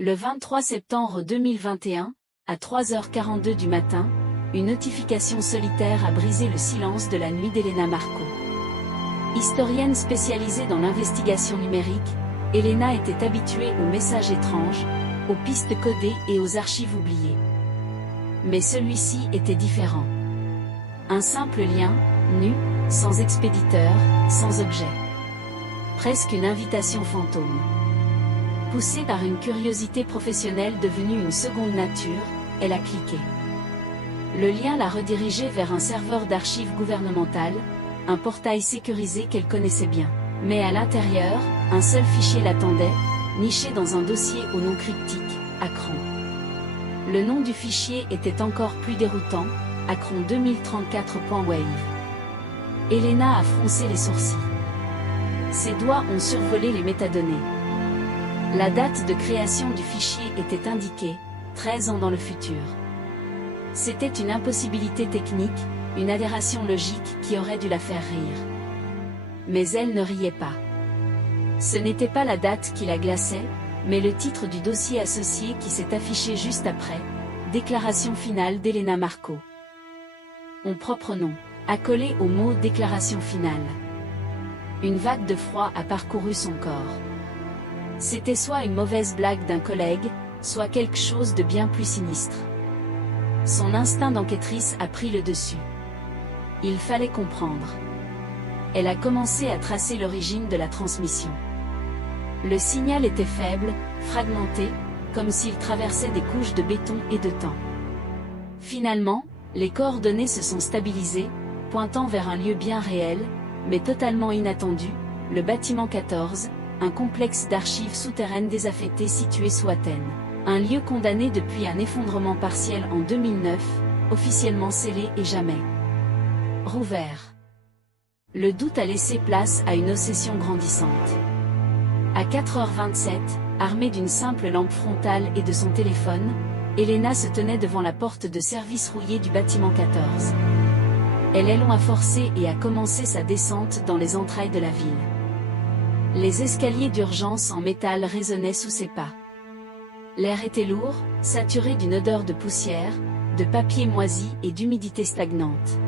Le 23 septembre 2021, à 3h42 du matin, une notification solitaire a brisé le silence de la nuit d'Elena Marco. Historienne spécialisée dans l'investigation numérique, Elena était habituée aux messages étranges, aux pistes codées et aux archives oubliées. Mais celui-ci était différent. Un simple lien, nu, sans expéditeur, sans objet. Presque une invitation fantôme. Poussée par une curiosité professionnelle devenue une seconde nature, elle a cliqué. Le lien l'a redirigée vers un serveur d'archives gouvernementales, un portail sécurisé qu'elle connaissait bien. Mais à l'intérieur, un seul fichier l'attendait, niché dans un dossier au nom cryptique, Acron. Le nom du fichier était encore plus déroutant, Acron 2034.wave. Elena a froncé les sourcils. Ses doigts ont survolé les métadonnées. La date de création du fichier était indiquée, 13 ans dans le futur. C'était une impossibilité technique, une aberration logique qui aurait dû la faire rire. Mais elle ne riait pas. Ce n'était pas la date qui la glaçait, mais le titre du dossier associé qui s'est affiché juste après, Déclaration finale d'Elena Marco. Mon propre nom, accolé au mot déclaration finale. Une vague de froid a parcouru son corps. C'était soit une mauvaise blague d'un collègue, soit quelque chose de bien plus sinistre. Son instinct d'enquêtrice a pris le dessus. Il fallait comprendre. Elle a commencé à tracer l'origine de la transmission. Le signal était faible, fragmenté, comme s'il traversait des couches de béton et de temps. Finalement, les coordonnées se sont stabilisées, pointant vers un lieu bien réel, mais totalement inattendu, le bâtiment 14, un complexe d'archives souterraines désaffectées situé sous Athènes. Un lieu condamné depuis un effondrement partiel en 2009, officiellement scellé et jamais rouvert. Le doute a laissé place à une obsession grandissante. À 4h27, armée d'une simple lampe frontale et de son téléphone, Elena se tenait devant la porte de service rouillée du bâtiment 14. Elle est long à forcer et a commencé sa descente dans les entrailles de la ville. Les escaliers d'urgence en métal résonnaient sous ses pas. L'air était lourd, saturé d'une odeur de poussière, de papier moisi et d'humidité stagnante.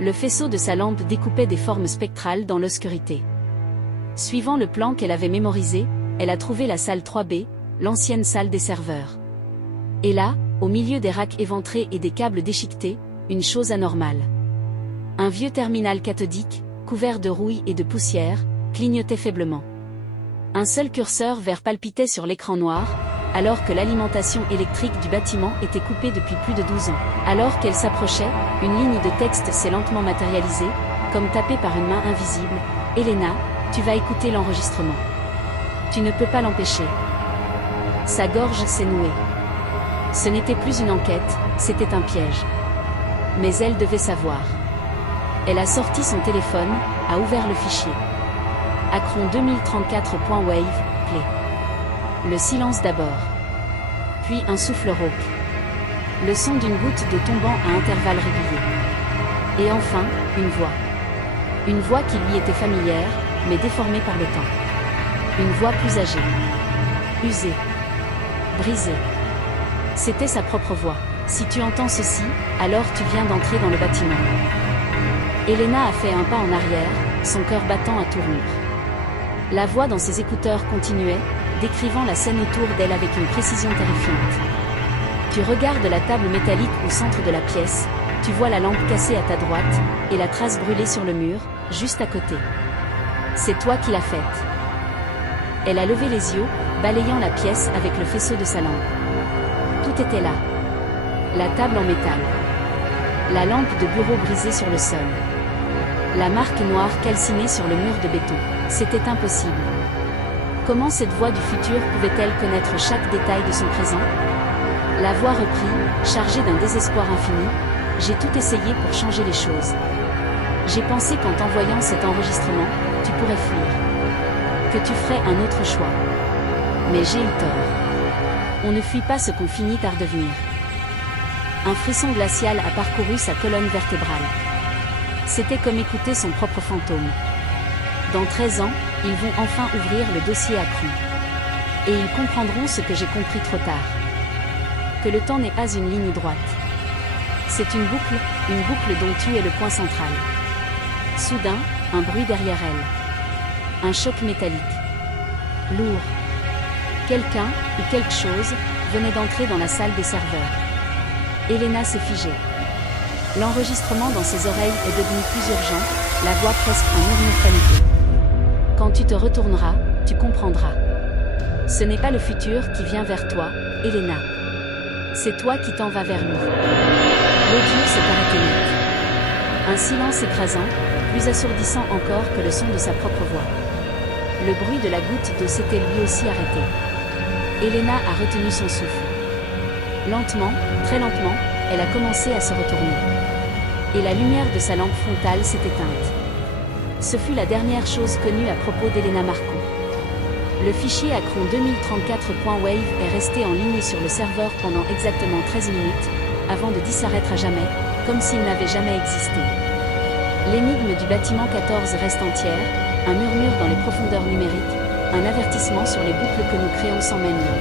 Le faisceau de sa lampe découpait des formes spectrales dans l'obscurité. Suivant le plan qu'elle avait mémorisé, elle a trouvé la salle 3B, l'ancienne salle des serveurs. Et là, au milieu des racks éventrés et des câbles déchiquetés, une chose anormale. Un vieux terminal cathodique, couvert de rouille et de poussière, clignotait faiblement. Un seul curseur vert palpitait sur l'écran noir, alors que l'alimentation électrique du bâtiment était coupée depuis plus de 12 ans. Alors qu'elle s'approchait, une ligne de texte s'est lentement matérialisée, comme tapée par une main invisible. « Elena, tu vas écouter l'enregistrement. Tu ne peux pas l'empêcher. » Sa gorge s'est nouée. Ce n'était plus une enquête, c'était un piège. Mais elle devait savoir. Elle a sorti son téléphone, a ouvert le fichier. Acron 2034.wave, play. Le silence d'abord. Puis un souffle rauque. Le son d'une goutte de tombant à intervalles réguliers. Et enfin, une voix. Une voix qui lui était familière, mais déformée par le temps. Une voix plus âgée. Usée. Brisée. C'était sa propre voix. Si tu entends ceci, alors tu viens d'entrer dans le bâtiment. Elena a fait un pas en arrière, son cœur battant à tout rompre. La voix dans ses écouteurs continuait, décrivant la scène autour d'elle avec une précision terrifiante. Tu regardes la table métallique au centre de la pièce, tu vois la lampe cassée à ta droite, et la trace brûlée sur le mur, juste à côté. C'est toi qui l'as faite. Elle a levé les yeux, balayant la pièce avec le faisceau de sa lampe. Tout était là. La table en métal. La lampe de bureau brisée sur le sol. La marque noire calcinée sur le mur de béton. C'était impossible. Comment cette voix du futur pouvait-elle connaître chaque détail de son présent? La voix reprit, chargée d'un désespoir infini. J'ai tout essayé pour changer les choses. J'ai pensé qu'en t'envoyant cet enregistrement, tu pourrais fuir. Que tu ferais un autre choix. Mais j'ai eu tort. On ne fuit pas ce qu'on finit par devenir. Un frisson glacial a parcouru sa colonne vertébrale. C'était comme écouter son propre fantôme. Dans 13 ans, ils vont enfin ouvrir le dossier Acron. Et ils comprendront ce que j'ai compris trop tard. Que le temps n'est pas une ligne droite. C'est une boucle dont tu es le point central. Soudain, un bruit derrière elle. Un choc métallique. Lourd. Quelqu'un, ou quelque chose, venait d'entrer dans la salle des serveurs. Elena s'est figée. L'enregistrement dans ses oreilles est devenu plus urgent, la voix presque un murmure paniqué. Quand tu te retourneras, tu comprendras. Ce n'est pas le futur qui vient vers toi, Elena. C'est toi qui t'en vas vers lui. L'audio s'est arrêté net. Un silence écrasant, plus assourdissant encore que le son de sa propre voix. Le bruit de la goutte d'eau s'était lui aussi arrêté. Elena a retenu son souffle. Lentement, très lentement, elle a commencé à se retourner. Et la lumière de sa lampe frontale s'est éteinte. Ce fut la dernière chose connue à propos d'Elena Marco. Le fichier Acron 2034.wave est resté en ligne sur le serveur pendant exactement 13 minutes, avant de disparaître à jamais, comme s'il n'avait jamais existé. L'énigme du bâtiment 14 reste entière, un murmure dans les profondeurs numériques, un avertissement sur les boucles que nous créons sans même nous.